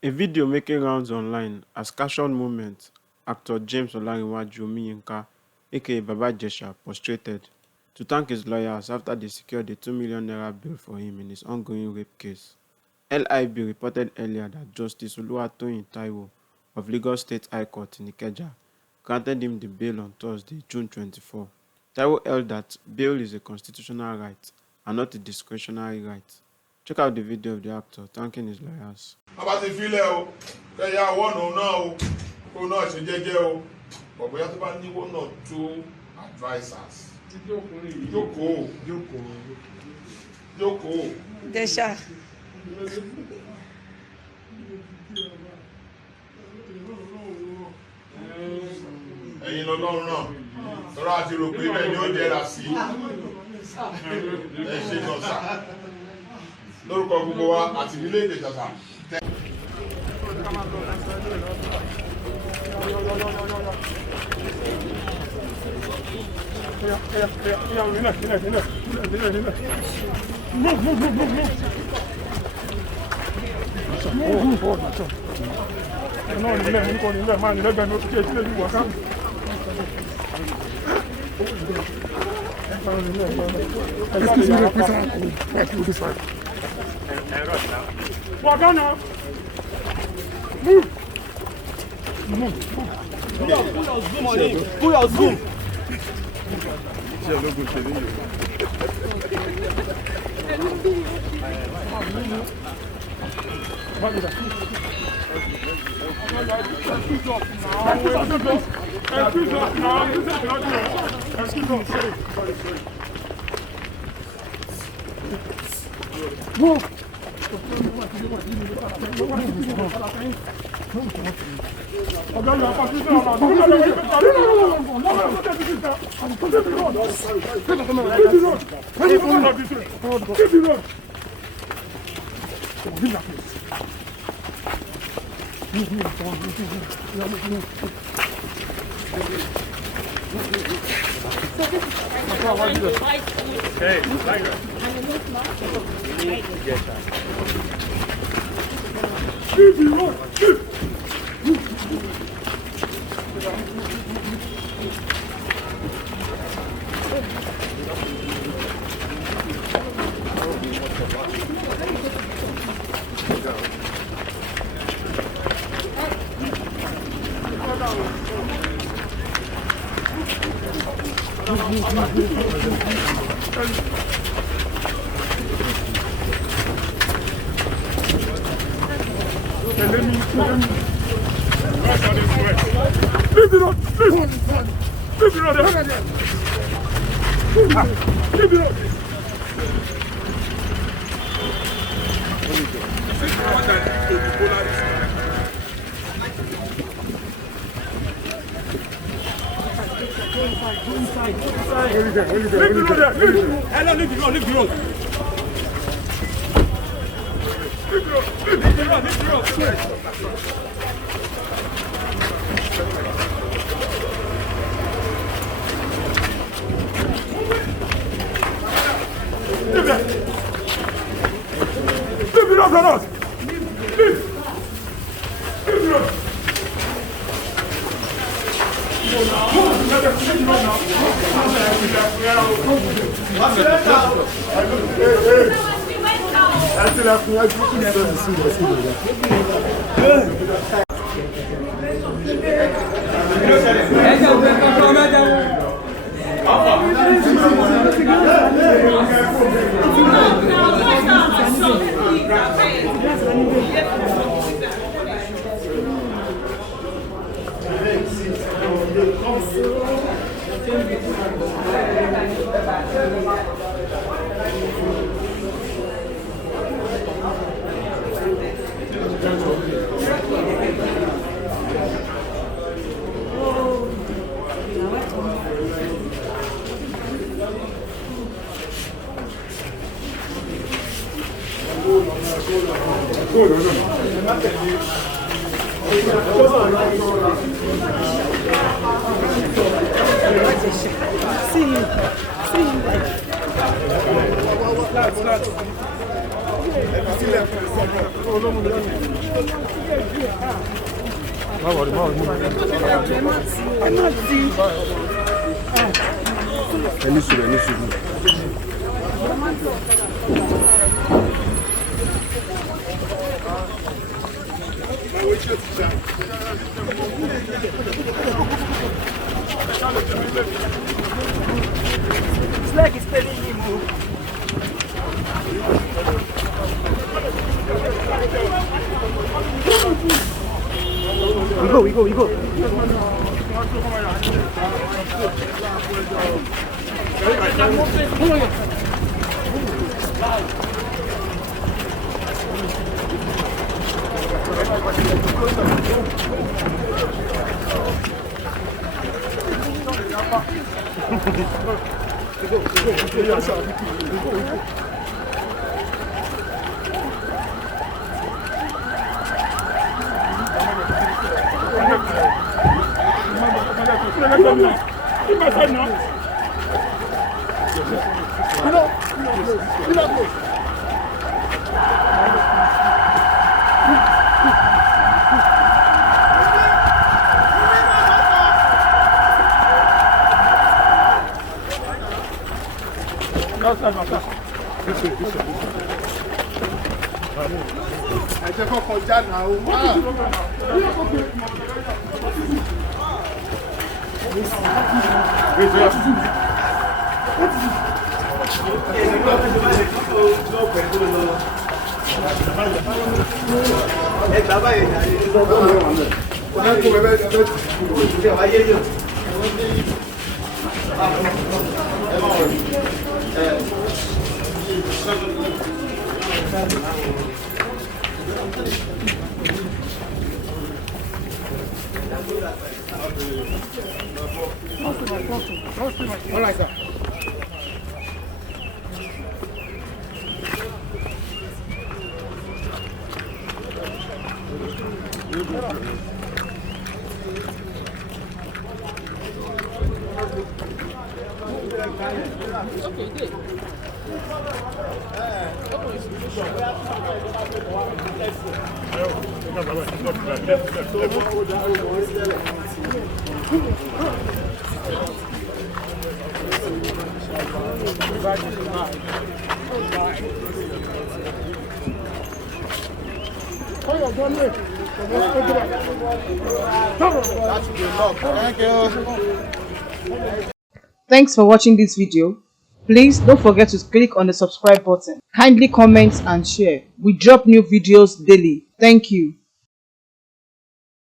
A video making rounds online as caption moment actor James Olarinwaju Omiyinka aka Baba Ijesha prostrated to thank his lawyers after they secured a ₦2 million bail for him in his ongoing rape case. LIB reported earlier that Justice Oluwatoyin Taiwo of Lagos State High Court in Ikeja granted him the bail on Thursday, June 24. Taiwo held that bail is a constitutional right and not a discretionary right. Check out the video of the actor thanking his lawyers. One or two advisors. Joko. Desha. Ẹ̀yin lọ́lọ́run náà tọ́rọ àti rò pé bẹ́ẹ̀ ni ó jẹ́ra sí ẹ ṣe kan sà lórúkọ gbogbo wa àti ilé èdè jàdà. Put your zoom. See you. It's like it's telling him. We go. All right, sir. Okay, good. Thanks for watching this video. Please don't forget to click on the subscribe button. Kindly comment and share. We drop new videos daily. Thank you.